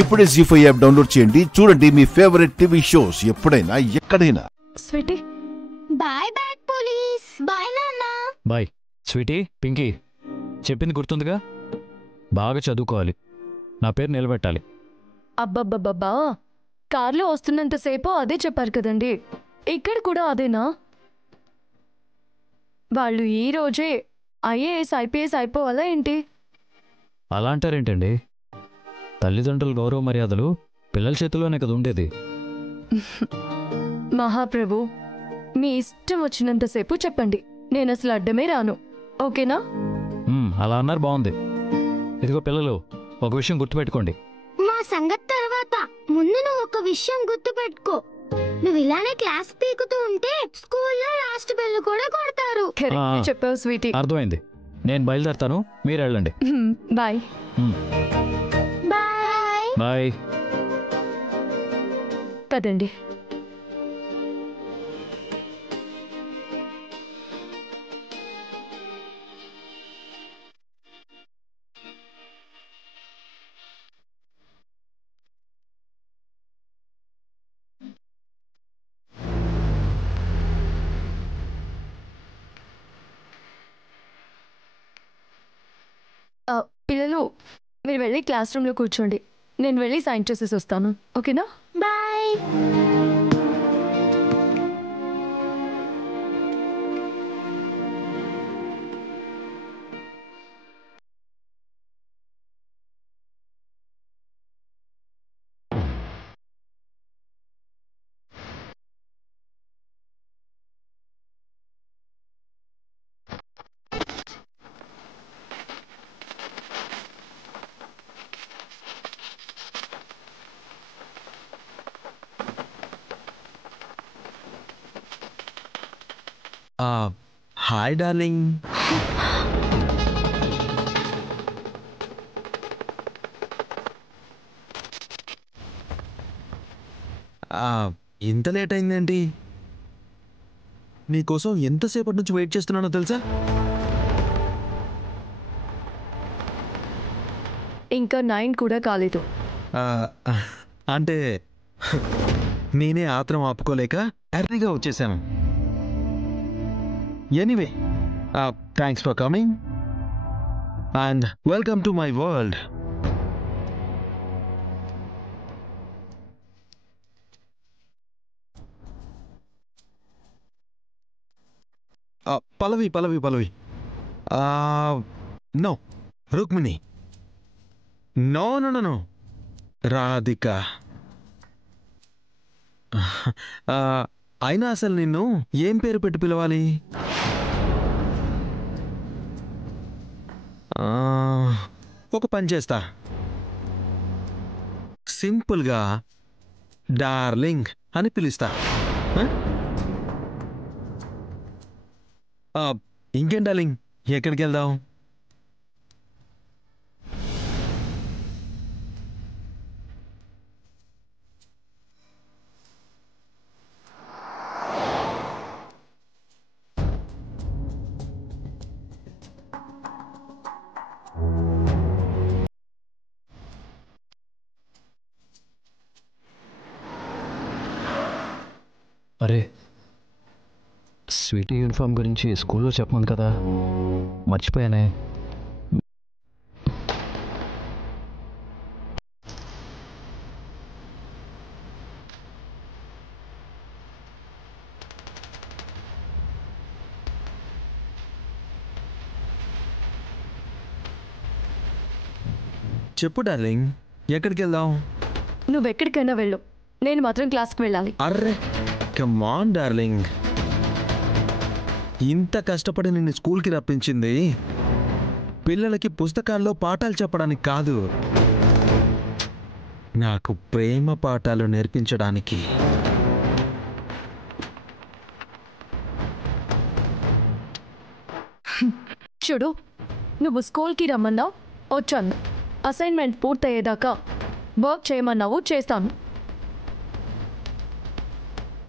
ఇప్పుడే జీ5 app download చేయండి. చూడండి మీ ఫేవరెట్ టీవీ షోస్ ఎప్పుడైనా ఎక్కడైనా. Sweety bye bye police. Bye నాన్న. Bye Sweety. పింకీ చెప్పింది గుర్తుందిగా, బాగా చదువుకోవాలి, నా పేరు నిలబెట్టాలి. అబ్బబ్బబ్బబ్బా, కార్లో వస్తున్నంతసేపు అదే చెప్పారు కదండి, ఇక్కడ కూడా అదేనా? వాళ్ళు ఈ రోజే ఐఏఎస్ ఐపీఎస్ అయిపోవాలా ఏంటి? అలా అంటారేంటండి? తల్లిదండ్రుల గౌరవ మర్యాదలు పిల్లల చేతిలోనే కదా ఉండేది. మహాప్రభు, మీ ఇష్టం వచ్చినంతసేపు చెప్పండి, నేను అసలు అడ్డమే రాను, ఓకేనా? అలా అన్నారు, బాగుంది. ఇదిగో పిల్లలు, ఒక విషయం గుర్తుపెట్టుకోండి. మా సంగతి తర్వాత ముందు నువ్వు ఒక విషయం గుర్తుపెట్టుకో, నువ్వు ఇలానే క్లాస్ పీకుతూ ఉంటే స్కూల్లో లాస్ట్ బెల్ కూడా కొడతారు. కరెక్ట్ చెప్పావు స్వీటీ. అర్థమైంది, నేను బయలుదేరుతాను, మీరు వెళ్ళండి. Bye bye bye. పదండి. పిల్లలు, మీరు వెళ్ళి క్లాస్ రూమ్లో కూర్చోండి, నేను వెళ్ళి సైన్ చేసేసి వస్తాను, ఓకేనా? బాయ్. Hi darling. ఇంత లేట్ అయిందేంటి? నీకోసం ఎంతసేపటి నుంచి వెయిట్ చేస్తున్నానో తెలుసా? ఇంకా 9 కూడా కాలేదు. అంటే నేనే ఆత్రం ఆపుకోలేక ఎర్లీగా వచ్చేసాను. Anyway, thanks for coming and welcome to my world. Pallavi Pallavi Pallavi no, Rukmini. No no no no, Radhika. అయినా అసలు నిన్ను ఏం పేరు పెట్టి పిలవాలి? ఒక పని చేస్తా, సింపుల్గా డార్లింగ్ అని పిలుస్తా. ఇంకేం డార్లింగ్, ఎక్కడికి వెళ్దాం? అరే, స్వీటీ యూనిఫామ్ గురించి స్కూల్లో చెప్పమంది కదా, మర్చిపోయానే. చెప్పు డార్లింగ్, ఎక్కడికి వెళ్దాం? నువ్వెక్కడికైనా వెళ్ళు, నేను మాత్రం క్లాస్కి వెళ్ళాలి. Array, come on darling. ఇంత కష్టపడి నిన్ను స్కూల్కి రప్పించింది పిల్లలకి పుస్తకాల్లో పాఠాలు చెప్పడానికి కాదు, నాకు ప్రేమ పాఠాలు నేర్పించడానికి. చూడు, నువ్వు స్కూల్కి రమ్మన్నావు, వచ్చాను. అసైన్మెంట్ పూర్తయ్యేదాకా వర్క్ చేయమన్నావు, చేస్తాను.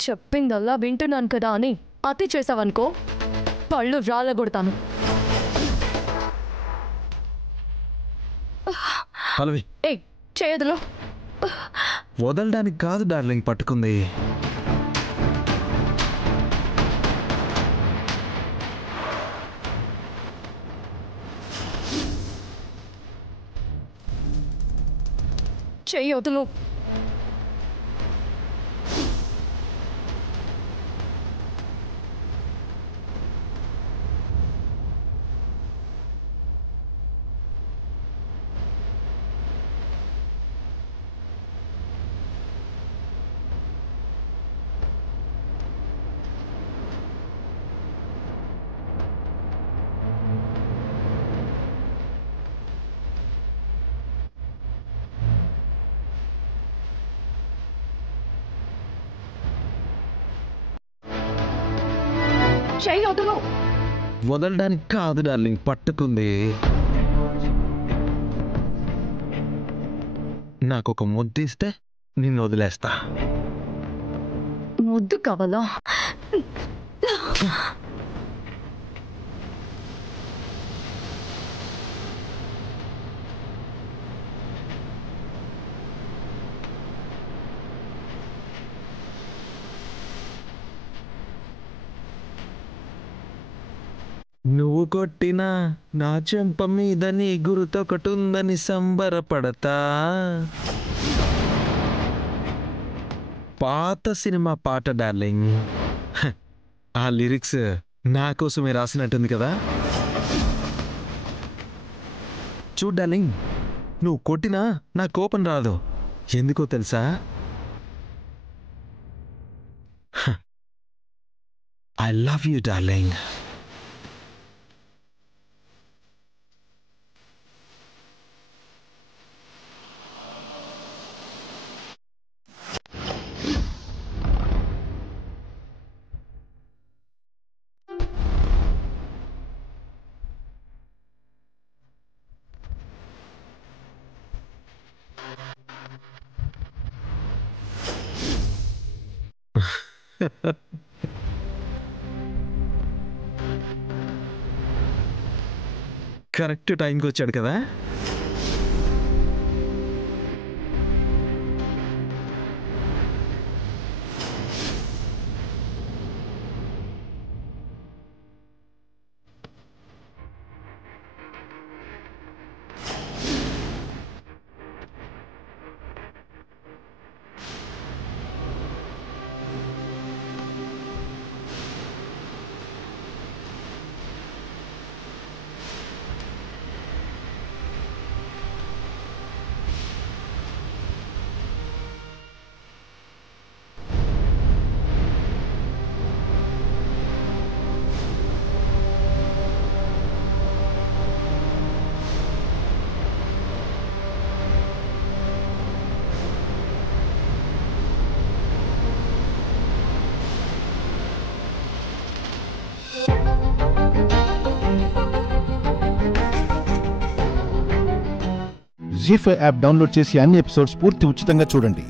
చెప్పిందల్లా వింటున్నాను కదా అని అతి చేసావనుకో, పళ్ళు రాలగొడతాను. పల్లవి, ఏయ్, చేయదులో. వదలడానికి కాదు డార్లింగ్ పట్టుకుంది. చెయ్యి వదులు. చెయ్యి వదులు. వదలడానికి కాదు డార్లింగ్ పట్టుకుంది. నాకు ఒక ముద్దు ఇస్తే నిన్ను వదిలేస్తా. ముద్దు కావాలా? నువ్వు కొట్టినా నా చెంప మీద నీ గురుతొకటుందని సంబరపడతా. పాత సినిమా పాట డార్లింగ్. ఆ లిరిక్స్ నా కోసమే రాసినట్టుంది కదా. చూడు డార్లింగ్, నువ్వు కొట్టినా నా కోపం రాదు. ఎందుకో తెలుసా? I love you darling. Correct టైంకి వచ్చాడు కదా. జీ5 యాప్ డౌన్లోడ్ చేసి అన్ని ఎపిసోడ్స్ పూర్తి ఉచితంగా చూడండి.